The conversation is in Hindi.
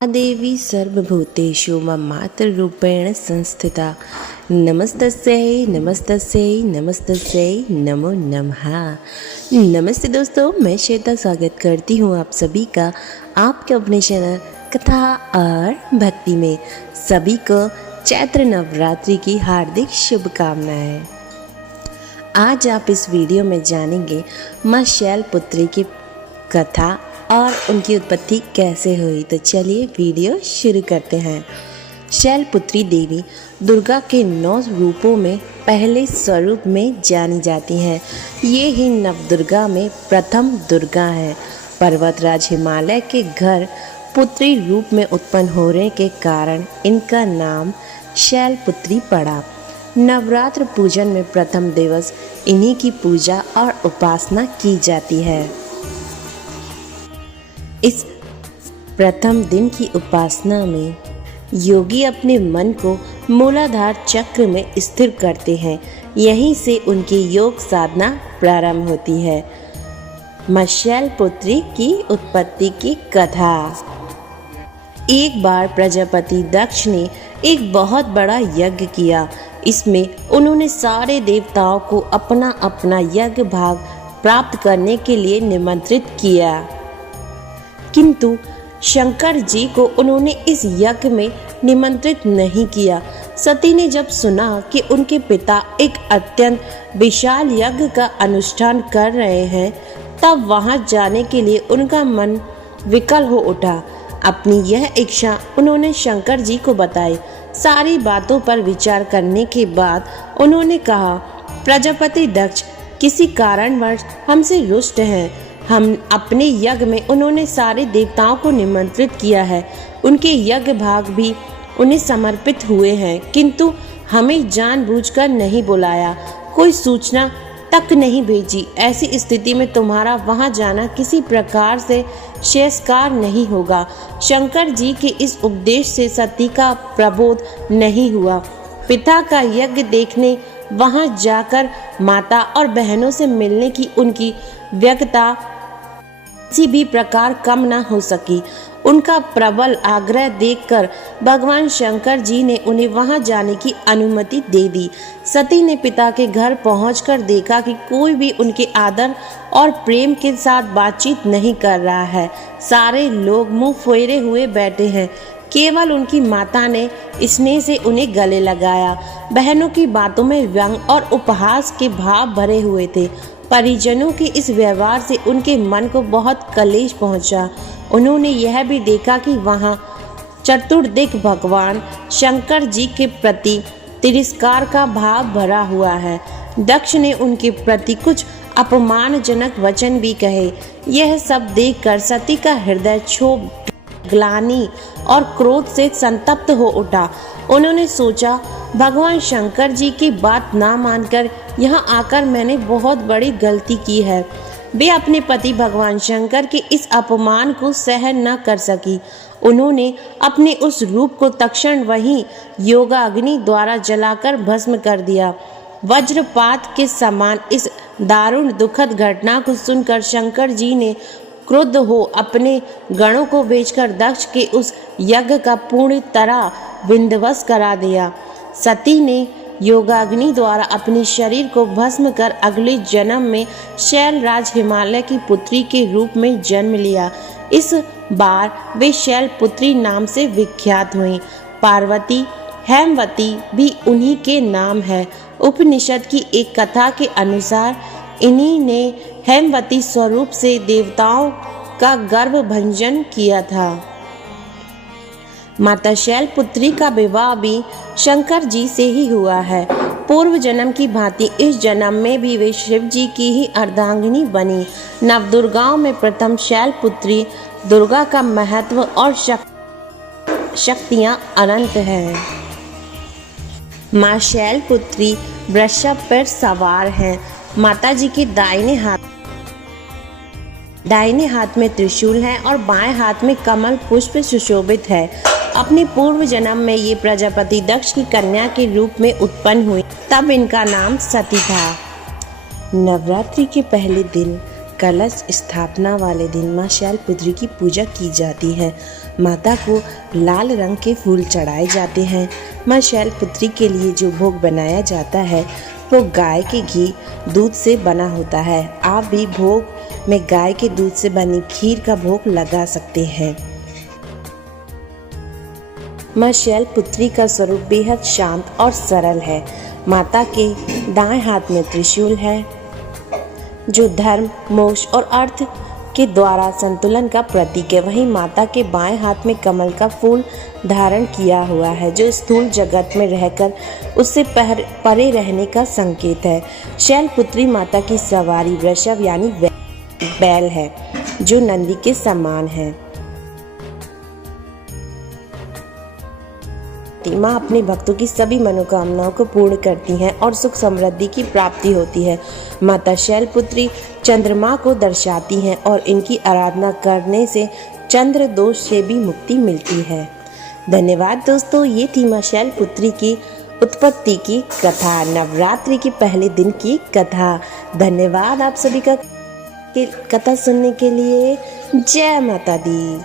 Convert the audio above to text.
देवी सर्वभूतेषु ममातृरूपेण संस्थिता नमस्तस्यै नमस्तस्यै नमस्तस्यै नमो नमः। नमस्ते दोस्तों, मैं श्वेता स्वागत करती हूँ आप सभी का आपके अपने चैनल कथा और भक्ति में। सभी को चैत्र नवरात्रि की हार्दिक शुभकामनाएं। आज आप इस वीडियो में जानेंगे माँ शैलपुत्री की कथा और उनकी उत्पत्ति कैसे हुई। तो चलिए वीडियो शुरू करते हैं। शैलपुत्री देवी दुर्गा के 9 रूपों में पहले स्वरूप में जानी जाती हैं। ये ही नवदुर्गा में प्रथम दुर्गा है। पर्वतराज हिमालय के घर पुत्री रूप में उत्पन्न होने के कारण इनका नाम शैलपुत्री पड़ा। नवरात्र पूजन में प्रथम दिवस इन्हीं की पूजा और उपासना की जाती है। इस प्रथम दिन की उपासना में योगी अपने मन को मूलाधार चक्र में स्थिर करते हैं। यहीं से उनकी योग साधना प्रारंभ होती है। माँ शैलपुत्री की उत्पत्ति की कथा। एक बार प्रजापति दक्ष ने एक बहुत बड़ा यज्ञ किया। इसमें उन्होंने सारे देवताओं को अपना अपना यज्ञ भाग प्राप्त करने के लिए निमंत्रित किया, किंतु शंकर जी को उन्होंने इस यज्ञ में निमंत्रित नहीं किया। सती ने जब सुना कि उनके पिता एक अत्यंत विशाल यज्ञ का अनुष्ठान कर रहे हैं, तब वहां जाने के लिए उनका मन विकल हो उठा। अपनी यह इच्छा उन्होंने शंकर जी को बताई। सारी बातों पर विचार करने के बाद उन्होंने कहा, प्रजापति दक्ष किसी कारणवश हमसे रुष्ट हैं। हम अपने यज्ञ में उन्होंने सारे देवताओं को निमंत्रित किया है। उनके यज्ञ भाग भी उन्हें समर्पित हुए हैं, किंतु हमें जानबूझकर नहीं बुलाया, कोई सूचना तक नहीं भेजी। ऐसी स्थिति में तुम्हारा वहां जाना किसी प्रकार से श्रेयस्कर नहीं होगा। शंकर जी के इस उपदेश से सती का प्रबोध नहीं हुआ। पिता का यज्ञ देखने वहां जाकर माता और बहनों से मिलने की उनकी व्यग्रता किसी भी प्रकार कम न हो सकी। उनका प्रबल आग्रह देखकर भगवान शंकर जी ने उन्हें वहां जाने की अनुमति दे दी। सती ने पिता के घर पहुंचकर देखा कि कोई भी उनके आदर और प्रेम के साथ बातचीत नहीं कर रहा है। सारे लोग मुंह फेरे हुए बैठे हैं। केवल उनकी माता ने स्नेह से उन्हें गले लगाया। बहनों की बातों में व्यंग और उपहास के भाव भरे हुए थे। परिजनों के इस व्यवहार से उनके मन को बहुत कलेश पहुंचा। उन्होंने यह भी देखा कि वहां चतुर्दिक भगवान शंकर जी के प्रति तिरस्कार का भाव भरा हुआ है। दक्ष ने उनके प्रति कुछ अपमानजनक वचन भी कहे। यह सब देखकर सती का हृदय क्षोभ, ग्लानि और क्रोध से संतप्त हो उठा। उन्होंने सोचा, भगवान शंकर जी की बात ना मानकर यहाँ आकर मैंने बहुत बड़ी गलती की है। वे अपने पति भगवान शंकर के इस अपमान को सहन न कर सकी। उन्होंने अपने उस रूप को तत्क्षण वहीं योगाग्नि द्वारा जलाकर भस्म कर दिया। वज्रपात के समान इस दारुण दुखद घटना को सुनकर शंकर जी ने क्रुद्ध हो अपने गणों को भेजकर दक्ष के उस यज्ञ का पूर्ण तरह विध्वंस करा दिया। सती ने योगाग्नि द्वारा अपने शरीर को भस्म कर अगले जन्म में शैलराज हिमालय की पुत्री के रूप में जन्म लिया। इस बार वे शैलपुत्री नाम से विख्यात हुईं। पार्वती, हेमवती भी उन्हीं के नाम है। उपनिषद की एक कथा के अनुसार इन्हीं ने हेमवती स्वरूप से देवताओं का गर्भ भंजन किया था। माता शैलपुत्री का विवाह भी शंकर जी से ही हुआ है। पूर्व जन्म की भांति इस जन्म में भी वे शिव जी की ही अर्धांगिनी बनी। नवदुर्गाओं में प्रथम शैलपुत्री दुर्गा का महत्व और शक्तियां अनंत है। माँ शैलपुत्री वृषभ पर सवार हैं। माता जी के दाहिने हाथ में त्रिशूल है और बाएं हाथ में कमल पुष्प सुशोभित है। अपने पूर्व जन्म में ये प्रजापति दक्ष की कन्या के रूप में उत्पन्न हुई, तब इनका नाम सती था। नवरात्रि के पहले दिन कलश स्थापना वाले दिन माँ शैलपुत्री की पूजा की जाती है। माता को लाल रंग के फूल चढ़ाए जाते हैं। माँ शैलपुत्री के लिए जो भोग बनाया जाता है वो गाय के घी दूध से बना होता है। आप भी भोग में गाय के दूध से बनी खीर का भोग लगा सकते हैं। माँ शैलपुत्री का स्वरूप बेहद शांत और सरल है। माता के दाएं हाथ में त्रिशूल है जो धर्म, मोक्ष और अर्थ के द्वारा संतुलन का प्रतीक है। वहीं माता के बाएं हाथ में कमल का फूल धारण किया हुआ है जो स्थूल जगत में रहकर उससे परे रहने का संकेत है। शैलपुत्री माता की सवारी वृषभ यानी बैल है जो नंदी के समान है। माँ अपने भक्तों की सभी मनोकामनाओं को पूर्ण करती हैं और सुख समृद्धि की प्राप्ति होती है। माता शैलपुत्री चंद्रमा को दर्शाती हैं और इनकी आराधना करने से चंद्र दोष से भी मुक्ति मिलती है। धन्यवाद दोस्तों, ये थी माँ शैलपुत्री की उत्पत्ति की कथा, नवरात्रि के पहले दिन की कथा। धन्यवाद आप सभी का कथा सुनने के लिए। जय माता दी।